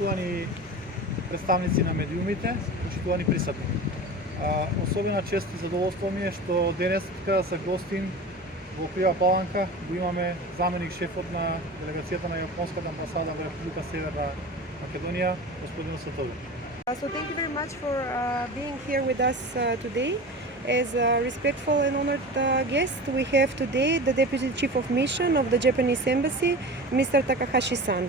Почитувани представници на медиумите, почитувани присутни. Особена чест и задоволство ми е што денес се гостим во Крива Паланка, го имаме заменик шефот на делегацијата на Јапонската амбасада во Република Северна Македонија, господин Сатору. So thank you very much for being here with us today. As a respectful and honored guest, we have today the Deputy Chief of Mission of the Japanese Embassy, Mr. Takahashi-san.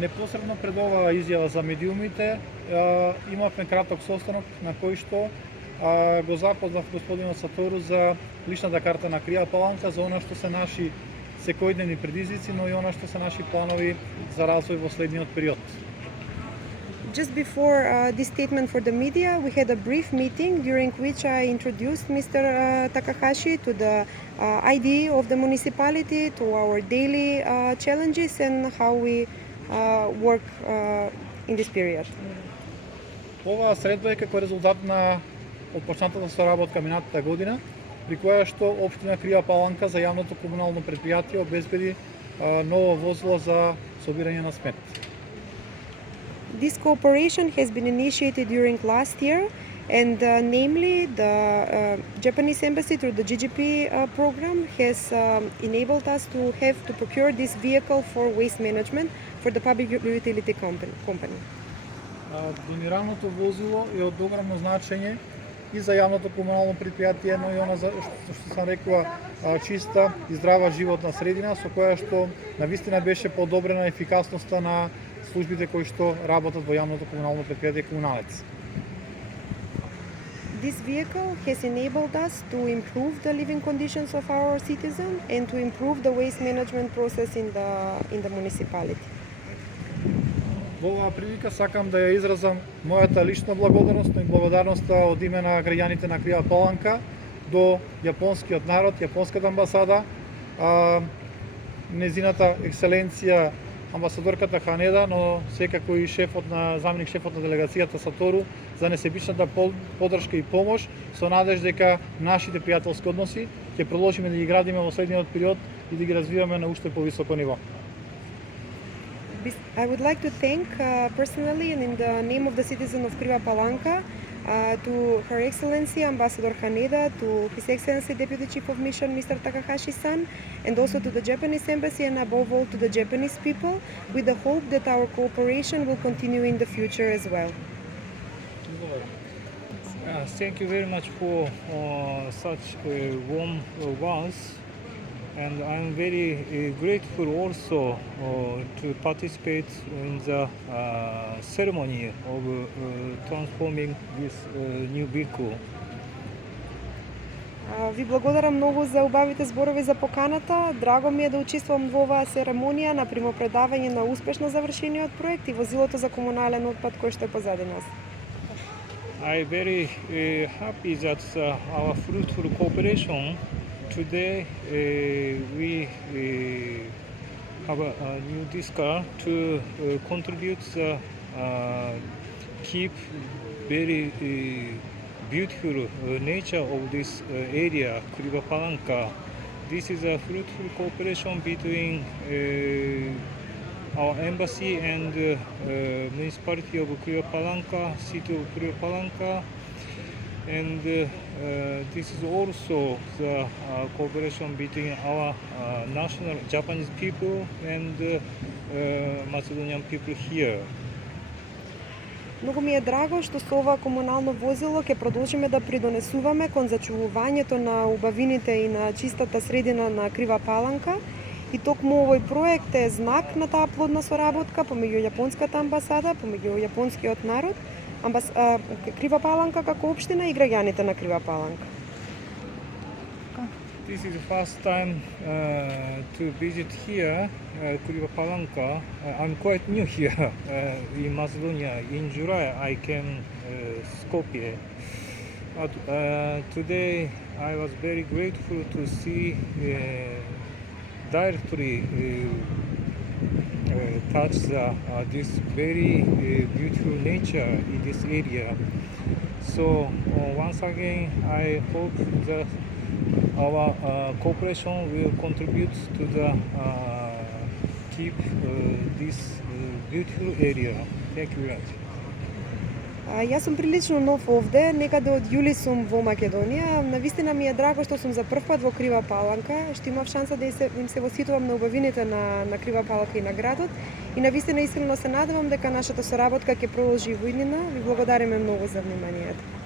Непосредно пред оваа изјава за медиумите имавме краток состанок на кој што го запознав господинот Сатору за личната карта на Крива Паланка, за она што се наши секојдневни предизвици, но и она што се наши планови за развој во следниот период. Just before this statement for the media, we had a brief meeting during which I introduced Mr. Takahashi to the idea of the municipality, to our daily challenges and how we work in this period. Оваа средба е како резултат на отпочнатата соработка минатата година, при која што општина Крива Паланка за јавното комунално претпријатие обезбеди ново возило за собирање на смет. This cooperation has been initiated during last year, and namely the Japanese Embassy through the GGP program has enabled us to procure this vehicle for waste management for the public utility company. Донираното возило е од огромно значење и за јавното комунално претпријатие, но и она за што сам рекла чиста и здрава животна средина, со која што навистина беше подобрена ефикасноста на службите кои што работат во јавното комунално претпријатие Комуналец. This vehicle has enabled us to improve the living conditions of our citizens and to improve the waste management process in the municipality. Во оваа прилика сакам да ја изразам мојата лична благодарност и благодарноста од име на граѓаните на Крива Паланка до јапонскиот народ, јапонската амбасада, незината екселенција амбасадорката Ханеда, но секако и заменик шефот на делегацијата Сатору за несебичната поддршка и помош, со надеж дека нашите пријателски односи ќе продолжиме да ги градиме во следниот период и да ги развиваме на уште повисоко ниво. I would like to thank personally and in the name of the citizen of Kriva Palanka to Her Excellency Ambassador Haneda, to His Excellency Deputy Chief of Mission Mr. Takahashi-san, and also to the Japanese Embassy and above all to the Japanese people, with the hope that our cooperation will continue in the future as well. Thank you very much for such warm words. And I'm very grateful also to participate in the ceremony of transforming this new vehicle. Ви благодарам многу за убавите зборови за поканата. Драго ми е да учествувам во оваа церемонија на примопредавање на успешно завршениот проект и возилото за комунален отпад кој што е позади нас. I'm very happy that our fruitful cooperation today we have a new discard to contribute the keep very beautiful nature of this area, Kriva Palanka. This is a fruitful cooperation between our embassy and municipality of Kriva Palanka, city of Kriva Palanka. And this is also the cooperation between our national Japanese people and Macedonian people here. Многу ми е драго што со ова комунално возило ќе продолжиме да придонесуваме кон зачувувањето на убавините и на чистата средина на Крива Паланка. И токму овој проект е знак на таа плодна соработка помеѓу јапонската амбасада, помеѓу јапонскиот народ, Крива Паланка како општина и граѓаните на Крива Паланка. This is the first time to visit here, Kriva Palanka. I'm quite new here in Macedonia. In July I came Skopje. But today I was very grateful to see directly touch this very beautiful nature in this area. So once again I hope that our cooperation will contribute to the keep this beautiful area. Thank you very much. Јас сум прилично нов овде, некаде од јули сум во Македонија. Навистина ми е драго што сум за прв пат во Крива Паланка, што имав шанса да им се восхитувам на убавините на Крива Паланка и на градот. И навистина искрено се надевам дека нашата соработка ќе продолжи во иднина. Ви благодариме многу за вниманието.